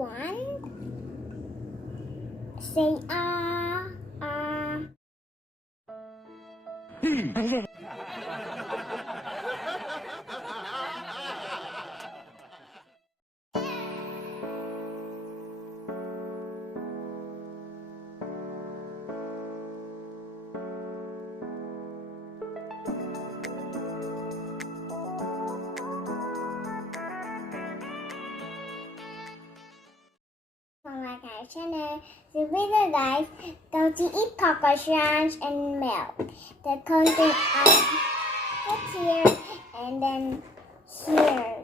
want? Say like our channel. The video guys, go to eat kokocrunch and milk. The content put here and then here.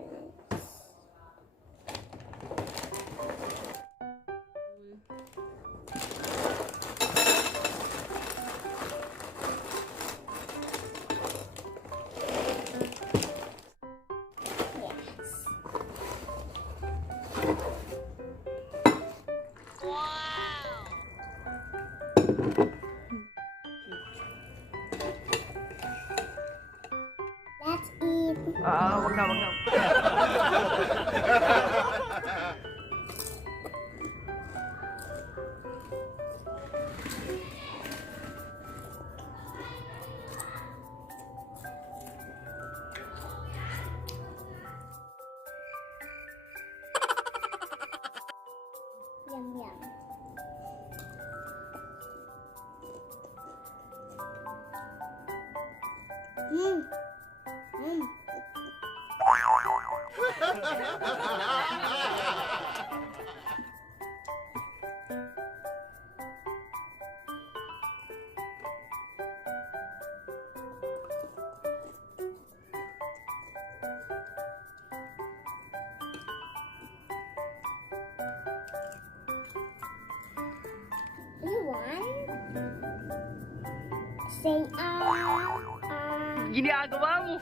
Let's eat. Wag na, wag na. Yum yum. You want? Say Ginagawa mo.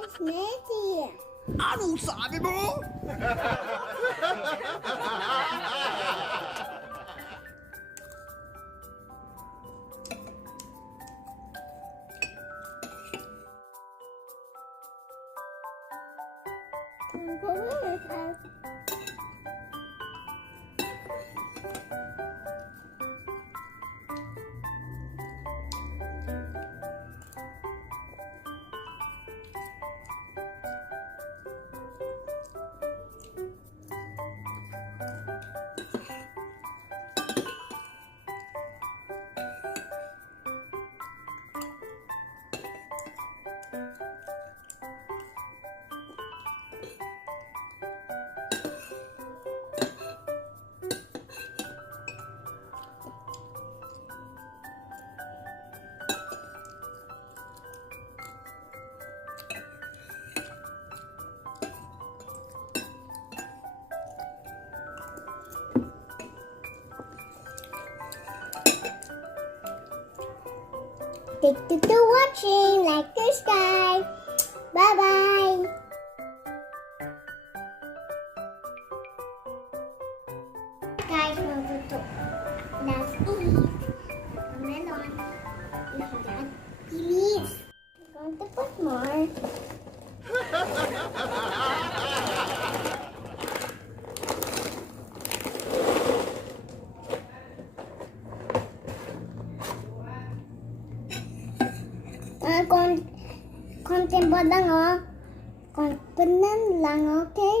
It's messy. Anong sabi mo? Thank you for watching. Like, subscribe. Bye bye. Guys, magluto. Let's eat. Melon. If that, please. I'm going to put more. Konting pa lang, oh. Konting lang, okay?